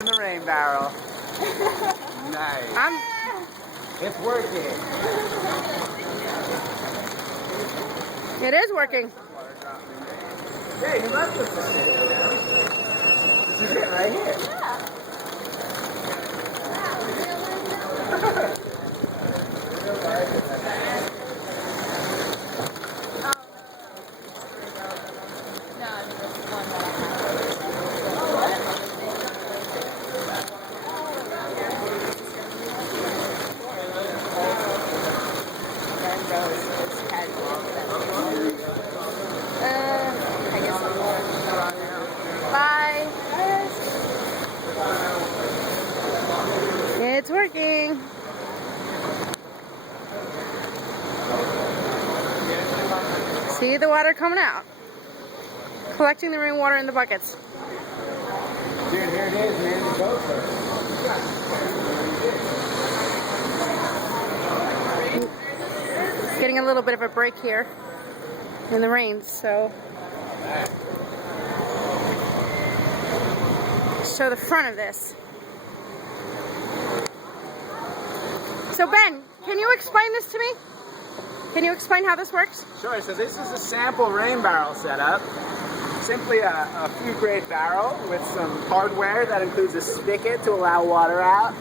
In the rain barrel. Nice. It's working. It is working. Hey, you left this to sit. This is it right here. Bye. It's working. See the water coming out. Collecting the rainwater in the buckets. Dude, here it is, man. The boats are. Getting a little bit of a break here in the rain, so show the front of this. So Ben, can you explain this to me? Can you explain how this works? Sure, so this is a sample rain barrel setup. Simply a food grade barrel with some hardware that includes a spigot to allow water out.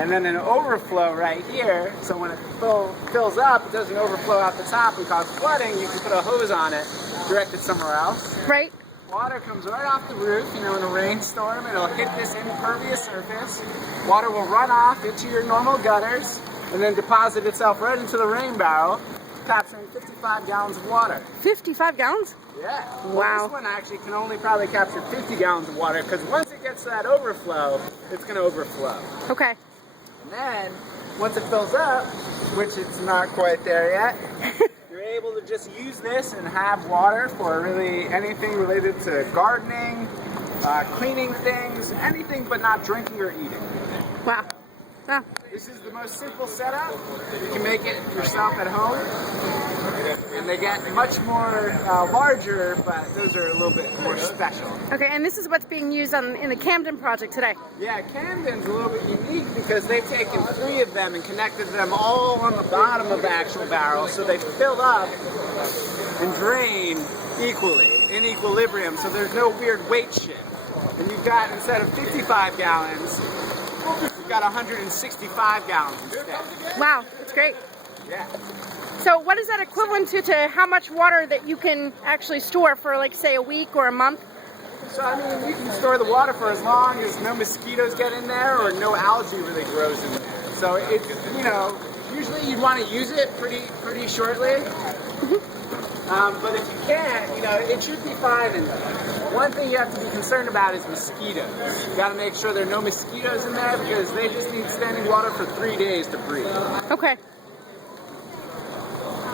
And then an overflow right here, so when it fills up, it doesn't overflow out the top and cause flooding. You can put a hose on it, directed somewhere else. Right. Water comes right off the roof, you know, in a rainstorm. It'll hit this impervious surface. Water will run off into your normal gutters and then deposit itself right into the rain barrel, capturing 55 gallons of water. 55 gallons? Yeah. Wow. Well, this one actually can only probably capture 50 gallons of water because once it gets to that overflow, it's going to overflow. Okay. And then, once it fills up, which it's not quite there yet, you're able to just use this and have water for really anything related to gardening, cleaning things, anything but not drinking or eating. Wow. Oh. This is the most simple setup. You can make it yourself at home. And they get much more larger, but those are a little bit more special. Okay, and this is what's being used in the Camden project today. Yeah, Camden's a little bit unique because they've taken 3 of them and connected them all on the bottom of the actual barrel, so they fill up and drain equally, in equilibrium, so there's no weird weight shift. And you've got, instead of 55 gallons, you've got 165 gallons instead. Wow, that's great. Yeah. So what is that equivalent to how much water that you can actually store for, like, say, a week or a month? So, I mean, you can store the water for as long as no mosquitoes get in there or no algae really grows in there. So, it's, you know, usually you'd want to use it pretty shortly. But if you can't, you know, it should be fine in there. One thing you have to be concerned about is mosquitoes. You got to make sure there are no mosquitoes in there because they just need standing water for 3 days to breathe. Okay.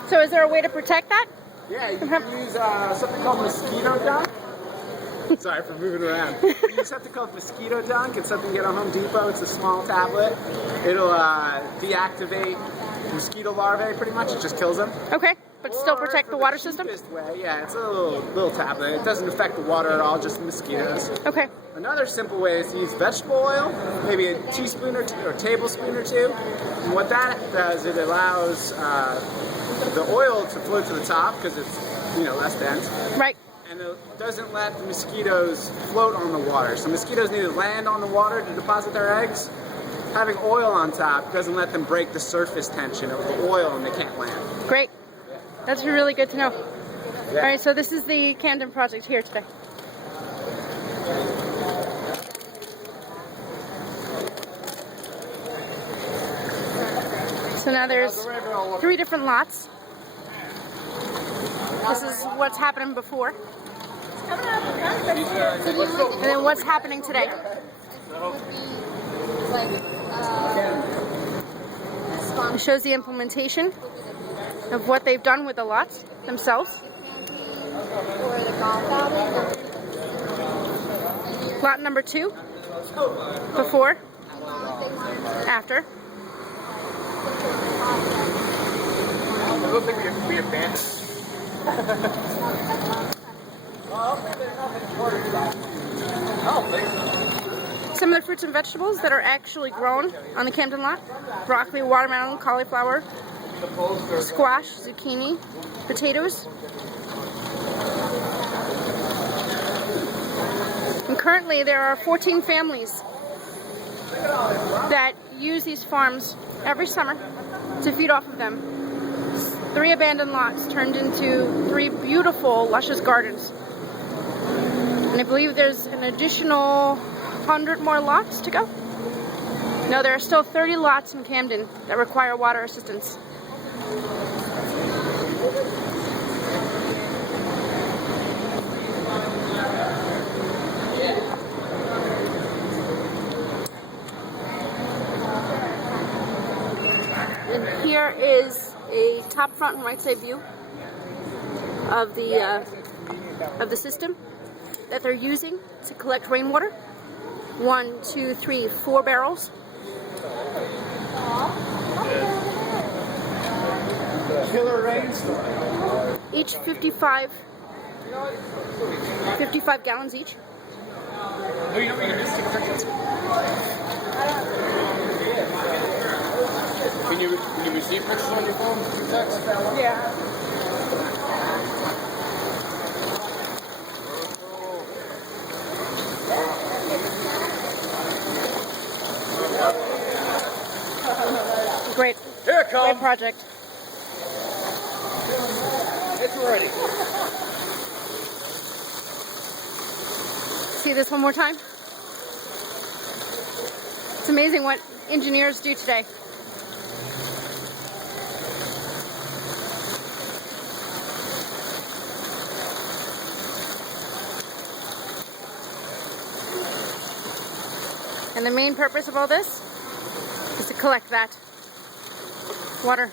So is there a way to protect that? Yeah, you can use something called mosquito dunk. Sorry for moving around. You use something called mosquito dunk. It's something you get on Home Depot. It's a small tablet. It'll deactivate mosquito larvae pretty much. It just kills them. Okay, but still protect the water system? Way, yeah, it's a little tablet. It doesn't affect the water at all, just the mosquitoes. Okay. Another simple way is to use vegetable oil, maybe a teaspoon or tablespoon or 2. And what that does, it allows the oil to float to the top because it's, you know, less dense. Right. And it doesn't let the mosquitoes float on the water. So mosquitoes need to land on the water to deposit their eggs. Having oil on top doesn't let them break the surface tension of the oil and they can't land. Great. That's really good to know. Yeah. All right, so this is the Camden project here today. So now there's 3 different lots. This is what's happening before. And then what's happening today. It shows the implementation of what they've done with the lots themselves. Lot number 2, before, after. It looks like we abandoned. Oh, there's nothing shorter than that. Oh, Some of the fruits and vegetables that are actually grown on the Camden lot: broccoli, watermelon, cauliflower, squash, zucchini, potatoes. And currently there are 14 families that use these farms every summer to feed off of them. 3 abandoned lots turned into 3 beautiful, luscious gardens. And I believe there's an additional 100 more lots to go. No, there are still 30 lots in Camden that require water assistance. And here is a top, front, and right side view of the system that they're using to collect rainwater. 1, 2, 3, 4 barrels. Killer rainstorm. Each 55 gallons each. Oh, you know what you can just take pictures? Can you receive pictures on your phone? Text? Yeah. Great. Here it comes. Great project. It's ready. See this one more time? It's amazing what engineers do today. And the main purpose of all this is to collect that water.